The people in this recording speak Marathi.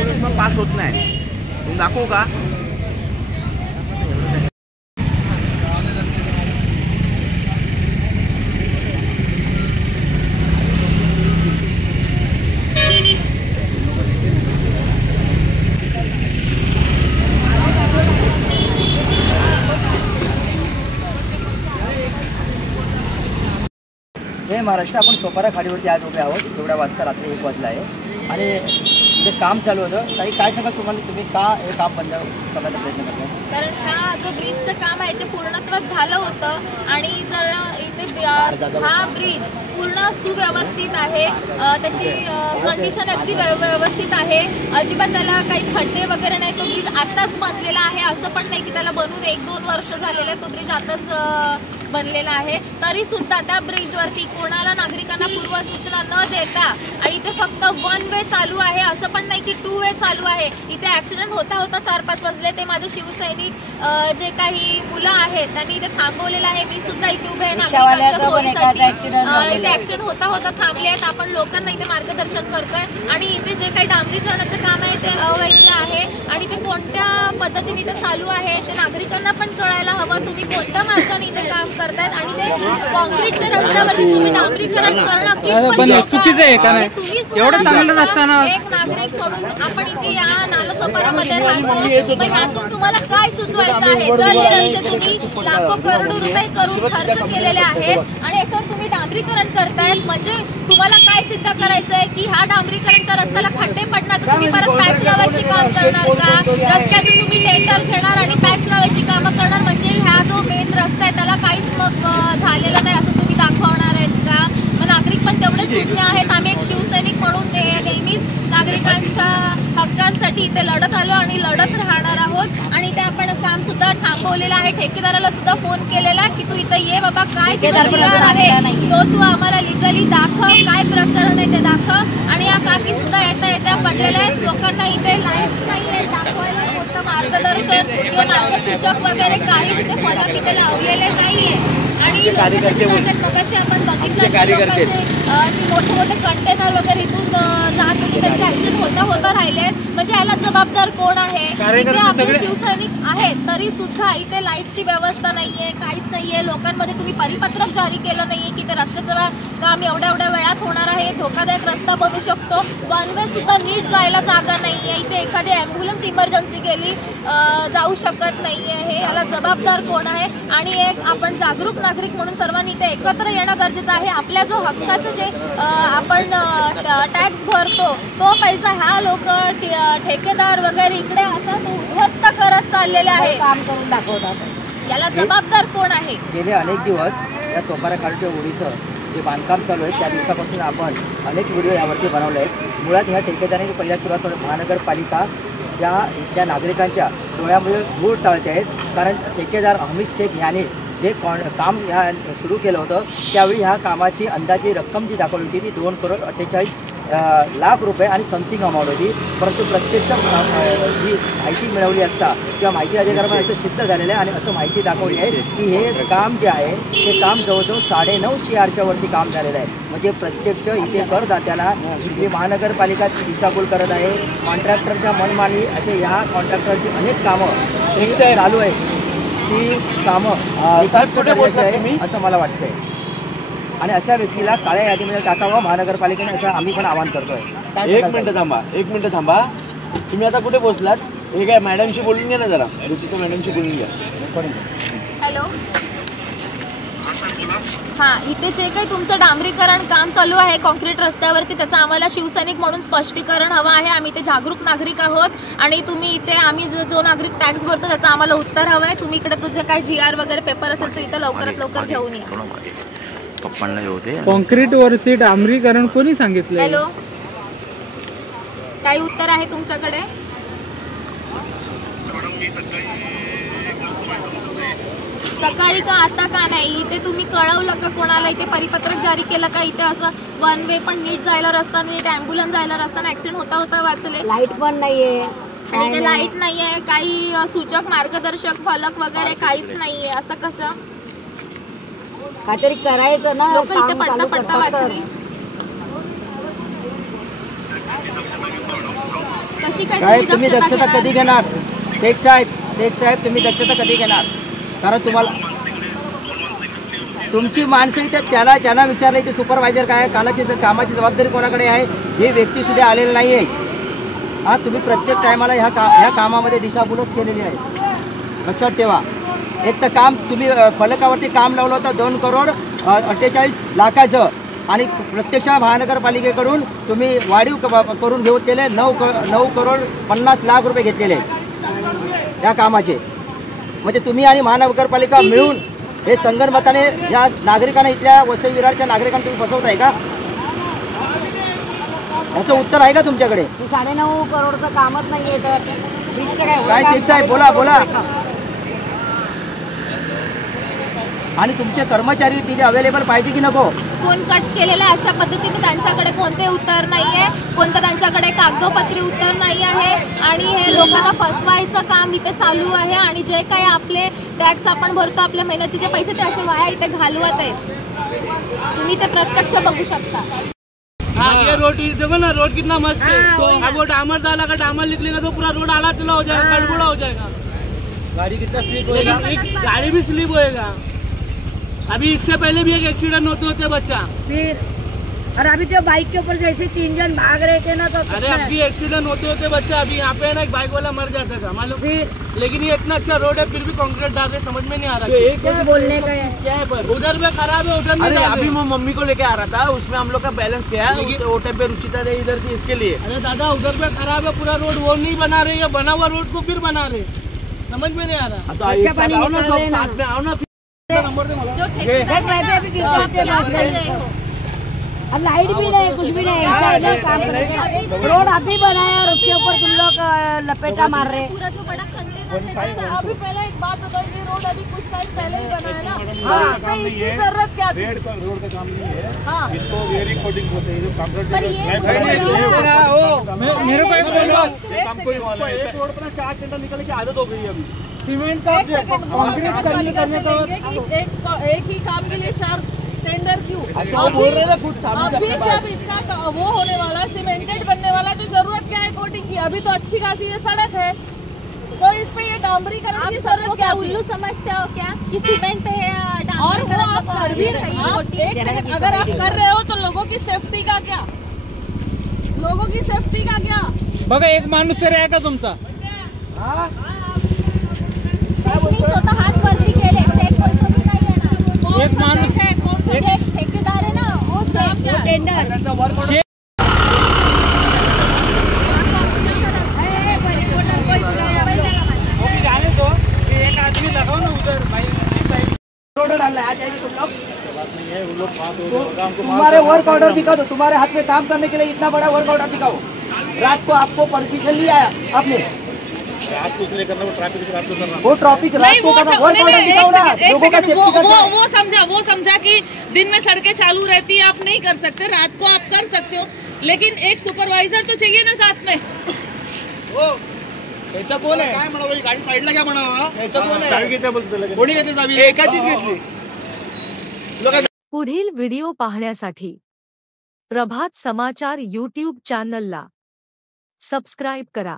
करून मग पास होत नाही. तुम्ही दाखवू का? हे महाराष्ट्र आपण सोपारा खाडीवरती आज उभे आहोत. तेवढ्या वाजता रात्री 1 वाजला आहे आणि जे काम चालू होतं. काही काय सांगा तुम्हाला, तुम्ही का हे काम बंद करण्याचा प्रयत्न करताय? कारण हा जो ब्रिजचं काम आहे ते पूर्णत्वात झालं होतं आणि जर इथे हा ब्रिज पूर्ण सुव्यवस्थित आहे, त्याची कंडिशन अगदी व्यवस्थित आहे, अजिबात त्याला काही खड्डे वगैरे नाही. तो ब्रिज आताच बांधलेला आहे, असं पण नाही की त्याला बनून 1-2 वर्ष झालेले. तो ब्रिज आताच बनलेला आहे. तरी सुद्धा त्या ब्रिजवरती कोणाला नागरिकांना पूर्वसूचना न देता आणि इथे फक्त 1 वे चालू आहे, असं पण नाही की 2 वे चालू आहे. इथे ऍक्सिडेंट होता 4-5 वाजले. ते माझे शिवसैनिक जे काही मुलं आहेत त्यांनी इथे थांबवलेलं आहे. मी सुद्धा इथे उभे आहे नागरिकांच्या सोयीसाठी. इथे ऍक्सिडेंट होता थांबले आहेत. आपण लोकांना इथे मार्गदर्शन करतोय आणि इथे जे काही डांबरीकरणाचं काम आहे ते अवैध आहे आणि ते कोणत्या पद्धतीने इथे चालू आहे ते नागरिकांना पण कळायला हवं. तुम्ही कोणत्या मार्गाने इथे काम करतायत आणि ते कॉन्क्रीटच्या रस्त्यावरती तुम्ही डांबरीकरण करणं चुकीचं आहे का? एवढं चांगलं नसताना एक नागरिक म्हणून आपण इथे या नालासोपारामध्ये राहतो. मग ह्यातून तुम्हाला काय सुचवायचं आहे? जर हे रस्ते तुम्ही लाखो करोडो रुपये करून खर्च केलेले आहेत आणि याच्यावर तुम्ही डांबरीकरण करतायत, म्हणजे तुम्हाला काय सिद्ध करायचंय की ह्या डांबरीकरणच्या रस्त्याला खड्डे पडणार तर तुम्ही परत पॅच लावायची काम करणार का? रस्त्याचं तुम्ही टेंडर घेणार आणि पॅच लावायची कामं करणार, म्हणजे ह्या जो मेन रस्ता आहे त्याला काहीच मग झालेलं नाही असं तुम्ही दाखवणार आहेत का? मग नागरिक पण तेवढे सुज्ञ आहेत. आम्ही एक शिवसैनिक म्हणून नेहमीच नागरिकांच्या हक्कांसाठी इथे लढत आलो आणि लढत राहणार आहोत आणि ते आपण काम सुद्धा थांबवलेलं आहे. ठेकेदाराला सुद्धा फोन केलेला की तू इथं ये बाबा, काय ठेकेदार आहे तो तू आम्हाला लिगली दाखव, काय प्रकरण आहे ते दाखव. आणि या काकी सुद्धा येत्या पडलेल्या आहेत. लोकांना इथे लाईट नाही आहे दाखवायला, मोठं मार्गदर्शन किंवा मार्गसूचक वगैरे काही तिथे फलक इथे लावलेले नाहीये. आणि मगाशी आपण बघितलं मोठे मोठे कंटेनर वगैरे इथून जात होते, त्यांचे ऍक्सिडेंट होता राहिले. म्हणजे याला जबाबदार कोण आहे? इथे आपले शिवसैनिक आहेत तरी सुद्धा इथे लाईटची व्यवस्था नाहीये, काहीच नाहीये. लोकांमध्ये तुम्ही परिपत्रक जारी केलं नाहीये की ते रस्त्याचं काम एवढ्या वेळात होणार आहे, धोकादायक रस्ता बनू शकतो. 1 वे सुद्धा नीट जायला जागा नाहीये. इथे एखादी ॲम्ब्युलन्स इमर्जन्सी गेली जाऊ शकत नाहीये. हे याला जबाबदार कोण आहे? आणि एक आपण जागरूक नागरिक म्हणून सर्वांनी इथे एकत्र येणं गरजेचं आहे. आपल्या जो हक्काचं जे आपण टॅक्स भरतो तो पैसा ह्या लोक ठेकेदार वगैरे इकडे असं उद्ध्वस्त करत चाललेले आहे, काम करून दाखवतात. याला जबाबदार कोण आहे? गेले अनेक दिवस या सोपारा खाडीच्या ओढीचं जे बांधकाम चालू आहे त्या दिवसापासून आपण अनेक व्हिडिओ यावरती बनवले आहेत. मुळात ह्या ठेकेदाराने पहिल्या सुरुवात महानगरपालिका ज्या इथल्या नागरिकांच्या डोळ्यामध्ये धूळ टाळते आहेत. कारण ठेकेदार अमित शेख यांनी जे काम ह्या सुरू केलं होतं त्यावेळी ह्या कामाची अंदाजी रक्कम जी दाखवली होती ती 2,48,00,000 रुपये आणि समथिंग अमाऊंट होती. परंतु प्रत्यक्ष जी माहिती मिळवली असता किंवा माहिती अधिकाऱ्यांना असं सिद्ध झालेलं आहे आणि असं माहिती दाखवली आहे की हे काम जे आहे ते काम जवळजवळ 9.5 CRच्या वरती काम झालेलं आहे. म्हणजे प्रत्यक्ष इथे करदात्याला इथली महानगरपालिका दिशाभूल करत आहे. कॉन्ट्रॅक्टरच्या मनमानी असे ह्या कॉन्ट्रॅक्टरची अनेक कामं चालू आहे. ती कामं असं मला वाटतंय आणि अशा व्यक्तीला काळ्या यादीमध्ये टाकावं महानगरपालिकेने असं आम्ही पण आवाहन करतोय. एक मिनिट थांबा. तुम्ही आता कुठे पोहोचलात? हे काय मॅडमशी बोलून घ्या ना जरा, ऋतिका मॅडमशी बोलून घ्या. हॅलो, हां, इथे जे काही तुमचं डांबरीकरण काम चालू आहे कॉन्क्रीट रस्त्यावरती त्याचं आम्हाला शिवसैनिक म्हणून स्पष्टीकरण हवं आहे. आम्ही इथे जागरूक नागरिक आहोत आणि तुम्ही इथे आम्ही जो नागरिक टॅक्स भरतो त्याचं आम्हाला उत्तर हवं आहे. तुम्ही इकडे तुझे काय GR वगैरे पेपर असेल तर इथे लवकरात लवकर घेऊन या. कॉन्क्रीट वरती डांबरीकरण कोणी सांगितलं? हॅलो, काही उत्तर आहे तुमच्याकडे? सकाळी का आता का नाही? इथे तुम्ही कळवलं का कोणाला? इथे परिपत्रक जारी केलं का? इथे असं 1 वे पण नीट जायला रस्ता, नीट ॲम्ब्युलन्स जायला रस्ता, ऍक्सिडेंट होता वाचले. लाईट पण नाहीये आणि इथे लाईट नाहीये, काही सूचक मार्गदर्शक फलक वगैरे काहीच नाहीये. असं कसं? काहीतरी करायचं ना. लोक इथे पडता वाचली. कशी काय काय तुम्ही दक्षता घेणार? कधी घेणार? शेख साहेब तुम्ही दक्षता कधी घेणार? कारण तुम्हाला तुमची माणसं इथे त्यांना विचारलं इथे सुपरवायझर काय आहे, कामाची जबाबदारी कोणाकडे आहे, हे व्यक्ती सुद्धा आलेले नाही आहे. हा तुम्ही प्रत्येक टायमाला ह्या कामामध्ये दिशाभूलच केलेली आहे. लक्षात ठेवा. एक तर काम तुम्ही फलकावरती काम लावलं होतं 2,48,00,000 आणि प्रत्यक्ष महानगरपालिकेकडून तुम्ही वाढीव करून घेतलेले 9,50,00,000 रुपये घेतलेले या कामाचे. म्हणजे तुम्ही आणि महानगरपालिका मिळून हे संगनमताने ज्या नागरिकांना इथल्या वसई विरारच्या नागरिकांना तुम्ही फसवताय का? याचं उत्तर आहे का तुमच्याकडे? 9.5 करोडचं कामच नाहीये तर काय शेख साहेब बोला. आणि तुमचे कर्मचारी तिथे अवेलेबल पाहिजे की नको? फोन कट केलेला अशा पद्धतीने त्यांच्याकडे कोणते उत्तर नाहीये, कोणतं त्यांच्याकडे कागदोपत्री उत्तर नाही आहे आणि हे लोकांना फसवायचं काम इथे चालू आहे आणि जे काही आपले टॅक्स आपण भरतो, आपल्या मेहनतीचे पैसे ते असे वाया इथे घालवत आहेत. तुम्ही ते प्रत्यक्ष बघू शकता. हाँ ये रोड देखो ना, रोड कितना मस्त है. अब वो डामर डाला का डामर निकलेगा तो पूरा रोड आला टिला हो जाएगा, गड़बड़ा हो जाएगा. गाड़ी कितना स्लिप होएगा? गाड़ी भी स्लिप होएगा. अभी इससे पहले भी एक एक्सीडेंट होते बच्चा. फिर और अभी तो बाइक के ऊपर जैसे 3 जन भाग रहे थे ना तो अरे अभी एक्सीडेंट होते बच्चा. अभी यहाँ पे ना एक बाइक वाला मर जाता था मालूम. लेकिन ये इतना अच्छा रोड है फिर भी कंक्रीट डाल रहे, समझ में नहीं आ रहा कुछ बोलने का है. क्या है. पर उधर में खराब है, उधर में अरे डाल अभी रहे. मैं मम्मी को लेके आ रहा था, उसमें हम लोग का बैलेंस गया है. ओटे पे रुचिता दे इधर थी इसके लिए. अरे दादा उधर में खराब है पूरा रोड, वो नहीं बना रहे, ये बना हुआ रोड को फिर बना रहे. समझ में नहीं आ रहा. तो एक साथ आओ ना, सब साथ में आओ ना. नंबर दे मला. जो ठेकेदार है, जो आप क्या कर रहे हो? और लाइट भी नहीं, कुछ भी नहीं, ऐसा है ना काम करके. रोड अभी बनाया और उसके ऊपर तुम लोग लपेटा मार रहे. पूरा जो बड़ा कंटेनर है, अभी पहले एक बात बताओ, ये रोड अभी कुछ टाइम पहले ही बना है ना, हाँ. तो इसकी जरूरत क्या थी? रोड का काम नहीं है. हाँ. इसको वेरी कोडिंग होते हैं, जो पर कंक्रीट ये मेरे को एक बोलो. हमको ही मालूम है. एक रोड पर 4 घंटा निकलने की आदत हो गई है अभी. सीमेंट एक सेकंड, महानगरपालिका से लेंगे कि एक ही काम के लिए 4 टेंडर क्यों? बोल रहे ना खुद सामने अभी जब इसका वो होने वाला, सीमेंटेड बनने वाला, तो जरूरत क्या है कोटिंग की? अभी तो अच्छी खासी ये सड़क है, तो इस पे ये डामरीकरण आप की सबको जरूरत क्या क्या थी? उल्लू समझते हो क्या कि सीमेंट पे और वो आप कर भी रहे हैं. आप एक सेकंड, अगर आप कर रहे हो तो लोगों की सेफ्टी का क्या? लोगों की सेफ्टी का क्या? बघा एक माणूस तरी आहे का तुमचा? स्वतः हात वरती केले. शेख बोलतो मी नाही येणार. कौन एक सा माणूस- शेख है? कौन सा शेख ठेकेदार आहे ना, वो शेख क्या? टेंडर. जाने दो, एक आदमी लगाओ ना उधर भाई. रोड डालना है, आ जाएंगे तुम लोग. नहीं है, वो लोग बात हो जाएगा. हमको तुम्हारे वर्क ऑर्डर दिखाओ, तो तुम्हारे हाथ में काम करने के लिए इतना बड़ा वर्क ऑर्डर दिखाओ. रात को आपको परमिशन लिया आपने, रात को इसलिए करना, वो ट्रैफिक से रात को करना. वो ट्रॉफिक रात को करना, वर्क ऑर्डर दिखाओ ना. लोगों का सेफ्टी का क्या? वो समझा कि दिन में सड़कें चालू रहती है, आप नहीं कर सकते, रात को आप कर सकते हो, लेकिन एक सुपरवाइजर तो चाहिए ना साथ में. याचा कोण आहे? काय म्हणाला गाडी साईडला घ्या म्हणाला. याचा कोण चावी घेते बोलते लगेच. कोणी घेते चावी? एकाचीच घेतली. पुढील व्हिडिओ पाहण्यासाठी प्रभात समाचार यूट्यूब चॅनलला सबस्क्राईब करा.